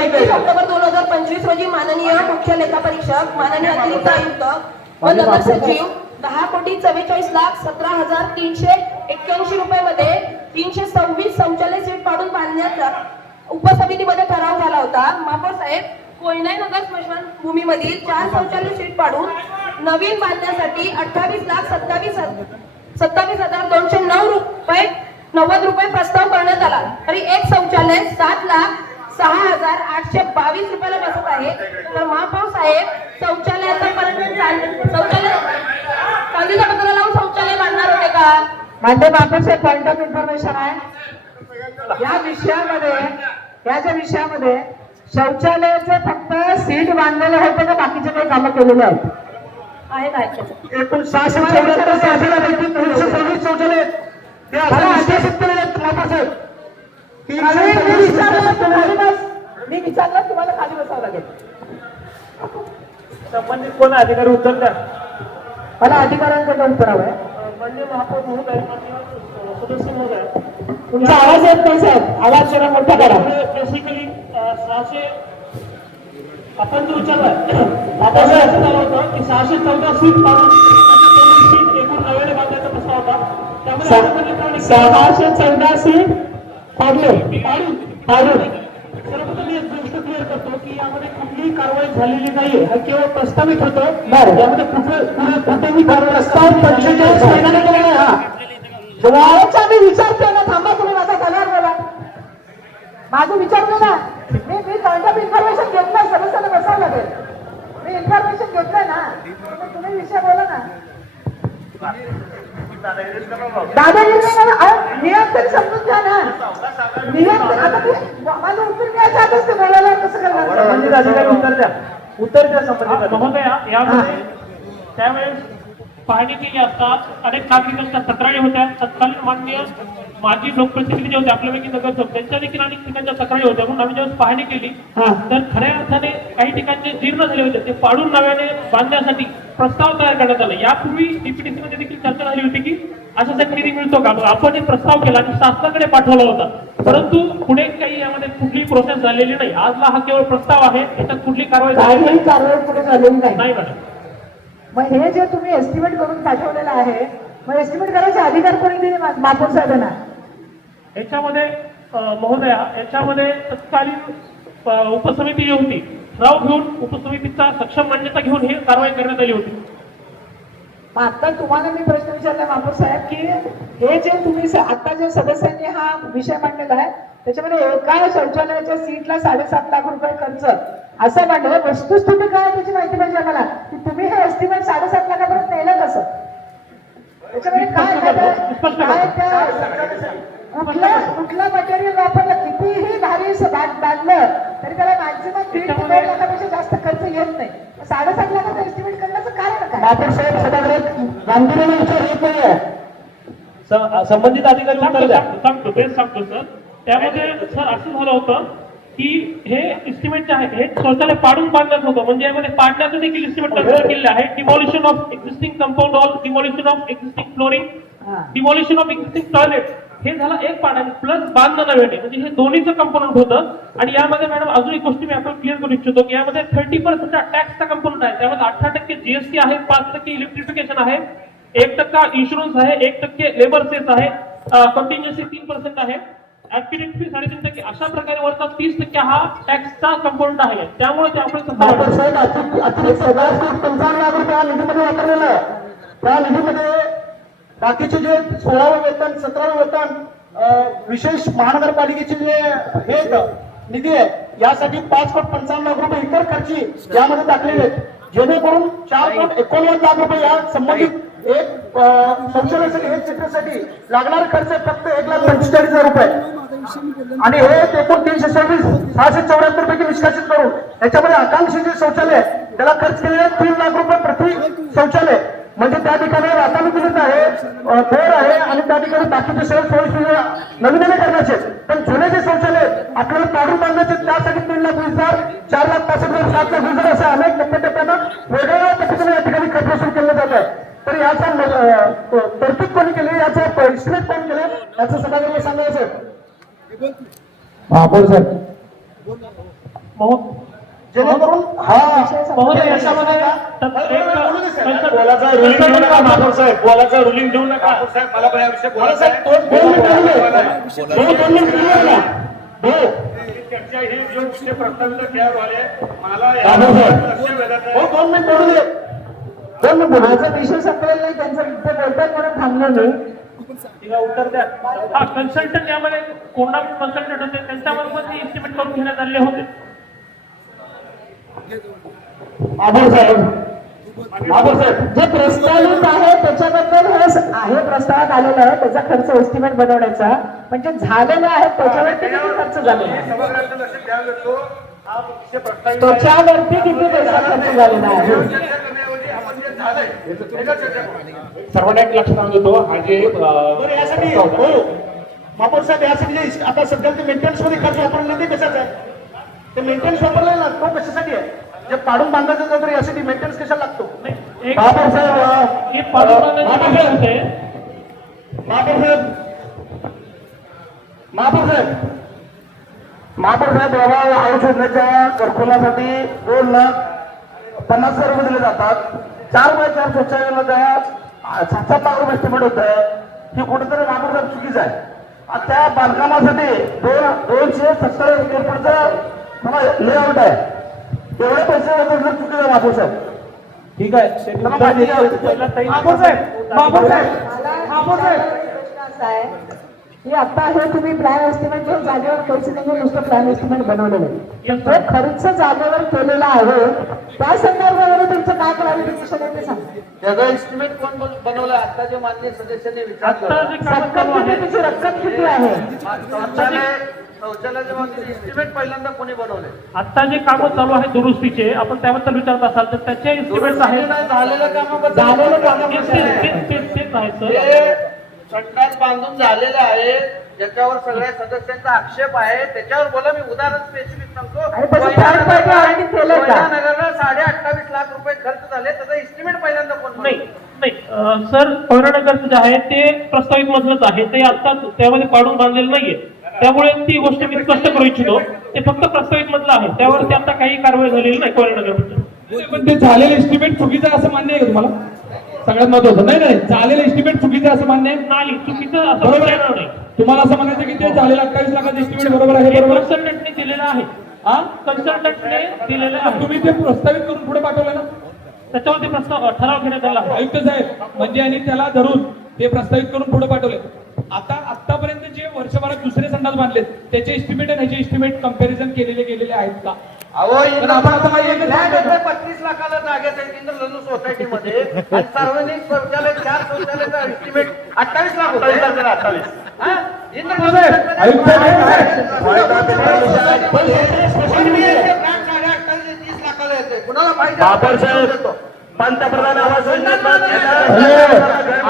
25 October 2025 रोजी माननीय मुख्य लेखा परीक्षक, माननीय अतिरिक्त आयुक्त व नगर सचिव 10,44,17,381 रुपये मध्ये 326 शौचालय सीट पाडून बांधण्याचा उपसमितीमध्ये ठराव झाला होता। महापौर साहेब, कोयना नगर स्मशानभूमीमधील 4 शौचालय सीट पाडून नवीन बांधण्यासाठी 28,27,209 रुपये प्रस्ताव करण्यात आला, तरी एक शौचालय 7,06,822 रुपयाला बसत आहे। तर महापौर साहेब, शौचालयाचा शौचालय कागदीच्या पत्राला लावून शौचालय बांधणार होते का? माननीय महापौर साहेब, पॉइंट ऑफ इन्फॉर्मेशन आहे या विषयामध्ये शौचालयाचे फक्त सीट बांधलेले होते का बाकीचे काही कामं केलेले आहेत? एकूण 674 शौचालयापैकी 326 शौचालय मी विचारलं, तुम्हाला खाली बसावं लागेल। संबंधित कोण अधिकारी उत्तर द्या। मला अधिकाऱ्यांकडे उत्तर हवं आहे। माननीय महापौर महोदय, सदस्य महोदय, तुमचा आवाज येत नाही साहेब, आवाज जरा मोठा करा। बेसिकली 600 आपण जो विचारला आता असं झालं होतं की 614 सीट पाडून सीट एकूण नव्याने बांधण्याचा प्रस्ताव होता। त्यामुळे 614 सीट पाडून सर्वप्रथम मी एक गोष्ट क्लिअर करतो की यामध्ये कुठलीही कारवाई झालेली नाहीये, हा केवळ प्रस्तावित होतं। यामध्ये कुठेही कारवाई प्रस्ताव 45 महिन्याने केलेला आहे। हा जेव्हा मी विचारतो ना, थांबा तुम्ही माझा झाल्यावर बोला, माझं विचारतो ना, मी पॉइंट ऑफ इन्फॉर्मेशन घेतलंय, सदस्याला बसावं लागेल, मी इन्फॉर्मेशन घेतलंय ना, तुम्ही विषय बोला ना। दादागिरी नियम तरी समजून घ्या ना, नियम आता माझं उत्तर द्यायचं आधीच ते बोलायला कसं करणार? संबंधित अधिकारी उत्तर द्या संबंधित महोदय। यामध्ये त्यावेळेस पाहणी केली असता अनेक नागरिकांच्या तक्रारी होत्या। तत्कालीन माननीय माजी लोकप्रतिनिधी जे होते आपल्यापैकी नगरसेवक, त्यांच्या देखील अनेक ठिकाणच्या तक्रारी होत्या। म्हणून आम्ही ज्यावेळेस पाहणी केली तर खऱ्या अर्थाने काही ठिकाणचे जीर्ण झाले होते, ते पाडून नव्याने बांधण्यासाठी प्रस्ताव तयार करण्यात आला। यापूर्वी डीपीटीसी मध्ये देखील चर्चा झाली होती की अशासाठी निधी मिळतो का, आपण एक प्रस्ताव केला आणि शासनाकडे पाठवला होता, परंतु पुढे काही यामध्ये कुठलीही प्रोसेस झालेली नाही। आजला हा केवळ प्रस्ताव आहे, याच्यात कुठली कारवाई पुढे झालेली नाही मॅडम। मग हे जे तुम्ही एस्टिमेट करून पाठवलेलं आहे, मग एस्टिमेट करायचे अधिकार कोणी दिले महापौर साहेबांना? याच्यामध्ये महोदया, याच्यामध्ये तत्कालीन उपसमिती जी होती, ठराव घेऊन उपसमितीचा सक्षम मान्यता घेऊन ही कारवाई करण्यात आली होती। मग आता तुम्हाला मी प्रश्न विचारला महापौर साहेब की हे जे तुम्ही आता जे सदस्यांनी हा विषय मांडलेला आहे, त्याच्यामध्ये एका शौचालयाच्या सीटला 7.5 लाख रुपये खर्च असं मांडलं, वस्तुस्थिती काय त्याची माहिती पाहिजे आम्हाला, की तुम्ही हे एस्टिमेट 7.5 लाखापर्यंत नेलं कसं? त्याच्यामध्ये कुठलं मटेरियल वापरलं, कितीही भारी बांधलं तरी त्याला मॅक्झिमम 1.5 लाखापेक्षा जास्त खर्च येत नाही। 7.5 लाखाचं एस्टिमेट करण्याचं कारण काय? महापौर साहेब, सगळ्याकडे गांभीर्याने विचार येत नाहीये। संबंधित अधिकारी सांगतो सर। त्यामध्ये सर असं झालं होतं की हे एस्टिमेट जे आहे हे शौचालय पाडून बांधण्यात होतं, म्हणजे यामध्ये पाडण्याचं देखील एस्टिमेट कन्सिडर केलेलं आहे। Demolition of existing compound wall, demolition of existing flooring, demolition of existing toilet, हे झालं एक पार्ट आहे, प्लस बांधणं नव्याने, म्हणजे हे दोन्हीचं कंपोनंट होतं। आणि यामध्ये मॅडम अजून एक गोष्ट मी आपण क्लिअर करू इच्छितो की यामध्ये 30% टॅक्सचा कंपोनंट आहे, त्यामध्ये 18% जीएसटी आहे, 5% इलेक्ट्रिफिकेशन आहे, 1% इन्शुरन्स आहे, 1% लेबर सेस आहे, कंटिन्युअन्सी 3% आहे, ऍक्टिव्हिटी फी 3.5%, अशा प्रकारे वरचा 30% हा टॅक्सचा कंपोनंट आहे। त्यामुळे ते आपण 55 लाख रुपये निधीमध्ये वापरलेला आहे। त्या निधीमध्ये बाकीचे जे 16वे वेतन, 17वे वेतन, विशेष महानगरपालिकेचे जे हे निधी आहे, यासाठी 5,55 लाख रुपये इतर खर्ची यामध्ये टाकलेले आहेत, जेणेकरून 4,89 लाख रुपये या संबंधित एक शौचालयासाठी, एक क्षेत्रासाठी लागणारा खर्च फक्त 1,45,000 रुपये, आणि हे एकूण 674 पैकी निष्कासित करून त्याच्यामध्ये आकांक्षी जे शौचालय त्याला खर्च केलेले 3 लाख रुपये प्रति शौचालय, म्हणजे त्या ठिकाणी वातानुकूलित आहे, फेर आहे, आणि त्या ठिकाणी बाकीचे सर्व सोयीसुविधा नवीन करण्याचे। पण जुने जे शौचालय आपल्याला पाडून बांधण्याचे, त्यासाठी 3,20,000, 4,65,000, 7,20,000 असे अनेक टप्प्याटप्प्यानं वेगवेगळ्या पद्धतीने या ठिकाणी खर्च वसूल केलं जात आहे। तर याचा तरतूद कोणी केली, याचा एस्टिमेट कोण केलं, याचं सगळ्यांना सांगायचं। महापौर साहेब, जेणेकरून महोदय याच्यामध्ये बोलाचा रुलिंग देऊ नका महापौर साहेब, बोलाचा रुलिंग देऊ नका महापौर साहेब, मला पण याविषयी बोलायचं साहेब, आहे. दोन मिनिटं बोलू द्या. ही चर्चा ही जो विषय प्रस्तावित तयार झाले मला महापौर साहेब. लक्ष वेधत आहे. हो, 2 मिनिट बोलू दे. 2 मिनिट बोलू दे. माझा विषय संपलेला नाही, त्यांचं ते बोलतात म्हणून थांबलो मी. तिला उत्तर द्या. हा कन्सल्टंट यामध्ये कोणा कन्सल्टंट होते त्यांच्याबरोबर ते एस्टिमेट करून घेण्यात आले होते. महापौर साहेब, महापौर साहेब, जे प्रस्तावित आहे त्याच्याबद्दल हे आहे, प्रस्तावात आलेलं आहे त्याचा खर्च एस्टिमेट बनवण्याचा, पण जे झालेलं आहे त्याच्यावरती किती खर्च झालेला आहे, सभागृहाचं लक्ष द्यावं लागतो. हा विषय प्रस्तावित आहे. त्याच्यावरती किती पैसा खर्च झालेला आहे. चर्चा करण्याऐवजी आपण जे झालंय त्याच्यावर चर्चा करू. सर्वांना एक लक्षात आणून देतो हा जे बरं यासाठी हो महापौर साहेब, यासाठी जे आता सध्या ते मेंटेनन्स मध्ये खर्च वापरला ते कशाचं आहे? ते मेंटेनन्स वापरलाय ना, तो कशासाठी आहे? जे पाडून बांधायचं होतं तर यासाठी मेंटेनन्स कशाला लागतो? एक महापौर साहेब, एक पाठोपाठ महापौर जे साहेब, होते महापौर साहेब, महापौर साहेब, महापौर साहेब, बाबा हाऊस योजनेच्या घरकुलासाठी 2,50,000 रुपये दिले जातात. 4x4 शौचालयाला त्या 7 लाख रुपये एस्टिमेट होतं. हे कुठेतरी महापौर साहेब चुकीचं आहे. आता त्या बांधकामासाठी 270 एकरचं लेआउट आहे. एवढे पैसे वापरणं चुकीचं आहे महापौर साहेब. ठीक आहे. त्याला माहिती घ्यावी. महापौर साहेब, महापौर साहेब, महापौर साहेब, प्रश्न असा आहे की आता हे तुम्ही प्लॅन एस्टिमेट घेऊन जागेवर पैसे नाही नुसतं प्लॅन एस्टिमेट बनवलेलं आहे, जो खर्च जागेवर केलेला आहे त्या संदर्भामध्ये तुमचं काय क्लॅरिफिकेशन आहे ते सांगा. त्याचा एस्टिमेट कोण बनवला? आता जे मान्य सदस्यांनी विचार आता जे काम रक्कम चालू आहे किती, त्याची रक्कम किती आहे. शौचालयाच्या बाबतीत एस्टिमेट पहिल्यांदा कोणी बनवले? आता जे काम चालू आहे दुरुस्तीचे, आपण त्याबद्दल विचारत असाल तर त्याचे एस्टिमेट आहेत. झालेल्या कामाबद्दल झालेल्या तेच आहे सर. जे संडास बांधून झालेले आहे, ज्याच्यावर सगळ्या सदस्यांचा आक्षेप आहे, त्याच्यावर बोला. मी उदाहरण स्पेसिफिक आणि त्याचं third party audit केलंय का? नगरला 28.5 लाख रुपये खर्च झाले. त्याचा एस्टिमेट पहिल्यांदा कोण बनवलं? नाही नाही सर, पवनानगरचं जे आहे ते प्रस्तावित मधलंच आहे, ते आता त्यामध्ये पाडून बांधलेलं नाहीये. त्यामुळे ती गोष्ट मी स्पष्ट करू इच्छितो, ते फक्त प्रस्तावित मधलं आहे, त्यावरती आता काही कारवाई झालेली नाही पवनानगरमध्ये. पण ते झालेलं एस्टिमेट चुकीचं आहे असं मान्य आहे का तुम्हाला? सगळ्यात महत्वाचं नाही झालेलं एस्टिमेट चुकीचं आहे असं मान्य आहे? नाही, चुकीचं असं बरोबर म्हणता आहे. येणार नाही. तुम्हाला असं म्हणायचं की ते झालेलं 28 लाखाचं एस्टिमेट बरोबर आहे? हे बरोबर आहे. कन्सल्टंटने दिलेलं आहे. हा? कन्सल्टंटने दिलेलं आहे. तुम्ही ते प्रस्तावित करून पुढे पाठवलं ना त्याच्यावरती ठराव घेण्यात आला आहे. आयुक्त साहेब, म्हणजे आणि त्याला धरून ते प्रस्तावित करून पुढे पाठवले. आतापर्यंत जे वर्षभरात दुसरे संडास बांधलेत त्याचे एस्टिमेट आणि ह्याचे एस्टिमेट कंपॅरिझन गेलेले आहेत का? अहो, पण आपण आता माहिती आहे फ्लॅट का? येतोय 35 लाखाला जागेत आहे इंद्रधनु सोसायटीमध्ये, आणि सार्वजनिक शौचालय 4 शौचालयाचा एस्टिमेट 28 लाख होता. 28. हा? इंद्रधनु आयुक्त साहेब, फ्लॅट 28 लाखाला येतोय. कुणाला पाहिजे? महापौर साहेब, पंतप्रधान आवास योजनेत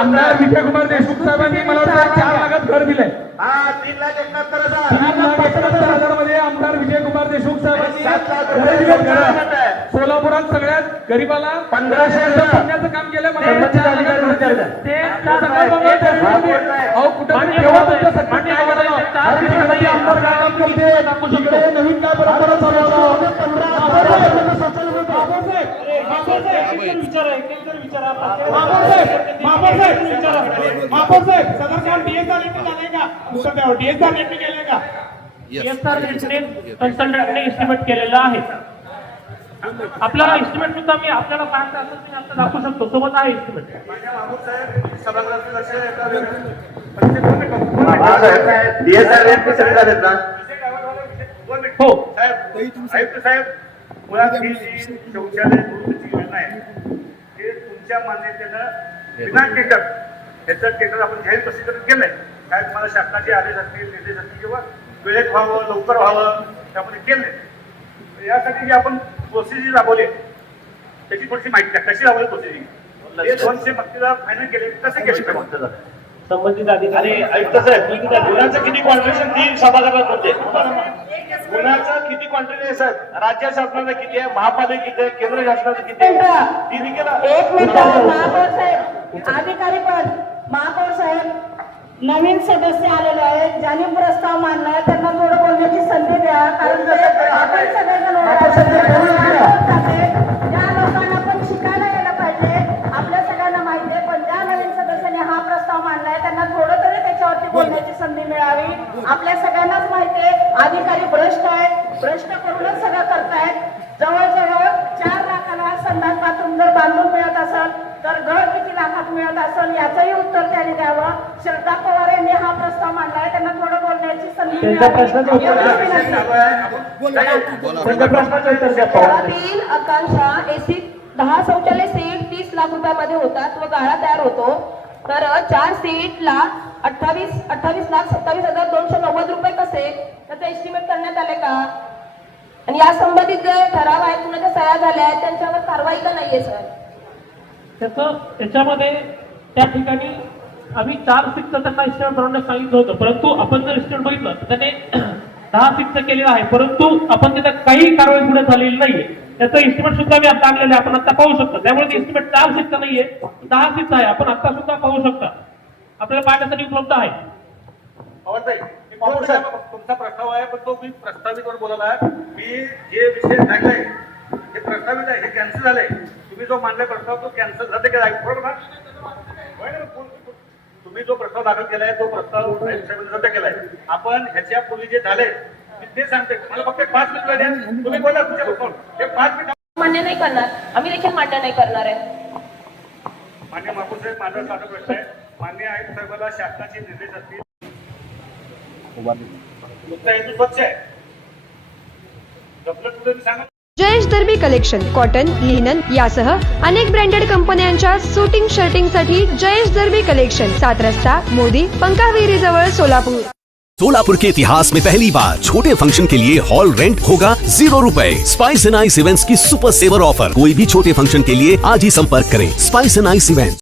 आमदार विजयकुमार देशमुख साहेबांनी मला वाटतं 4 लाखात घर दिलंय. 3,71,000. 3,71,000 मध्ये आमदार विजयकुमार देशमुख साहेबांनी 7 लाख घरं दिलेत, रुपये घरं. सोलापुरात सगळ्यात गरीबाला 1500 पुण्याचं काम केलं. मला वाटतं संबंधित 4 लाखात अधिकारी घर दिलंय. विचारतात. ते संदर्भामध्ये तुम्ही- अहो, कुठं ठेवा तुमच्या सत्तेत काय करायला? अरे तिकडे आमदार काय काम करते? तिकडे नवीन काय परंपरा चालू आहे? 15,000 शौचालय होतं. महापौर साहेब, सदर डीएसआर झाले का? डीएसआर केले का? कन्सल्टंटने एस्टिमेट केलेला आहे. आपल्याला एस्टिमेट सुद्धा मी आपल्याला पाहायचं असेल तर मी आता दाखवू शकतो, सोबत आहे एस्टिमेट. माझ्या महापौर साहेब, सभागृहाचं लक्ष एका वेगळ्या डीएसआर रेट पे सगळे झालेत ना? हो. साहेब, आयुक्त साहेब, मुळात ही जी शौचालय दुरुस्तीची योजना आहे हे तुमच्या मान्यतेनं विना टेंडर, त्याचं टेंडर आपण जाहीर प्रसिद्ध केलंय. काय तुम्हाला शासनाचे आदेश असतील, निर्देश असतील किंवा वेळेत व्हावं, लवकर व्हावं, त्यामध्ये केलंय. यासाठी जी आपण प्रोसिजर राबवली त्याची थोडीशी माहिती द्या. कशी राबवली प्रोसिजर? हे 200 मक्तीला फायनल केले, कसे केले? संबंधित अधिकारी आणि आयुक्त साहेब, गुन्ह्याचं किती कॉन्ट्रिब्युशन 3 सभागृहात होते? गुन्ह्याचं किती कॉन्ट्रिब्युशन आहे साहेब? राज्य शासनाचं किती आहे, महापालिका किती आहे, केंद्र शासनाचं किती आहे? तिन्ही केलं. एक मिनिट, महापौर साहेब, अधिकारी पण महापौर साहेब, नवीन सदस्य आलेले आहेत ज्यांनी प्रस्ताव मांडलाय त्यांना थोडं बोलण्याची संधी द्या कारण ते आपण सगळेजण ज्या लोकांना पण शिकायला गेलं पाहिजे आपल्या सगळ्यांना माहिती आहे पण ज्या नवीन सदस्याने हा प्रस्ताव मांडलाय त्यांना थोडं तरी त्याच्यावरती बोलण्याची संधी मिळावी आपल्या सगळ्यांनाच माहिती आहे अधिकारी भ्रष्ट आहेत भ्रष्ट करूनच सगळं करतायत जवळजवळ 4 लाखाला संडास बाथरूम जर बांधून मिळत असेल तर घर किती लाखात मिळत असेल याचंही उत्तर त्यांनी द्यावं श्रद्धा पवार यांनी हा प्रस्ताव मांडलाय त्यांना थोडं बोलण्याची संधी त्यांच्या प्रश्नाचं उत्तर द्या. एवढीच विनंती. त्यांच्या प्रश्नाचं उत्तर द्या पवार. शहरातील आकांक्षा एसी 10 शौचालय सेट 30 लाख रुपयामध्ये होतात व गाळा तयार होतो तर 4 सेटला 28 लाख 27,290 रुपये कसे त्याचा एस्टिमेट करण्यात आले का आणि या संबंधित जे ठराव आहेत कुणाच्या सह्या झाल्या आहेत त्यांच्यावर कारवाई का नाहीये सर त्याच्यामध्ये त्या ठिकाणी आम्ही 4 सीटचं त्यांना इस्टिमेट बनवण्यास सांगितलं होतं परंतु आपण जर इस्टिमेट बघितलं तर त्याने 10 सीटचं केलेलं आहे परंतु आपण त्याच्यात काही कारवाई पुढे झालेली नाहीये त्याचं इस्टिमेट सुद्धा मी आता आणलेलं आहे आपण आता पाहू शकता त्यामुळे ते इस्टिमेट 4 सीटचं नाहीये 10 सीटचं आहे आपण आता सुद्धा पाहू शकता आपल्याला पाहण्यासाठी उपलब्ध आहे पवारताई, तुमचा प्रस्ताव आहे पण तो मी प्रस्तावितवर बोलत आहे मी जे विषय सांगलाय हे प्रस्तावित आहे हे कॅन्सल झालंय तुम्ही जो मांडलाय प्रस्ताव तो कॅन्सल रद्द केला आहे बरोबर ना? होय ना? तुम्ही जो प्रस्ताव दाखल केलाय तो प्रस्ताव साहेबांनी रद्द केलाय आपण ह्याच्या पूर्वी जे झाले मी ते सांगते मला फक्त 5 मिनिट द्या तुम्ही बोला तुमच्या प्रस्ताव हे 5 मिनिट मान्य नाही करणार आम्ही देखील मान्य नाही करणार आहे मान्य महापौर साहेब माझा साधा प्रश्न आहे मान्य आयुक्त साहेबांना शासनाचे निर्देश असतील तुमचा हेतू स्वच्छ आहे जपलं कुठे सांगा जयेश दर्बी कलेक्शन कॉटन लिनन यासह अनेक ब्रँडेड कंपन्यांच्या सुटिंग शर्टिंगसाठी जयेश दर्बी कलेक्शन 7 रस्ता मोदी पंकाविरी जवळ सोलापूर। सोलापुर के इतिहास में पहली बार छोटे फंक्शन के लिए हॉल रेंट होगा 0 रुपए। स्पाइस एंड आइस इवेंट्स की सुपर सेवर ऑफर कोई भी छोटे फंक्शन के लिए आज ही संपर्क करें स्पाइस एंड आइस इवेंट्स।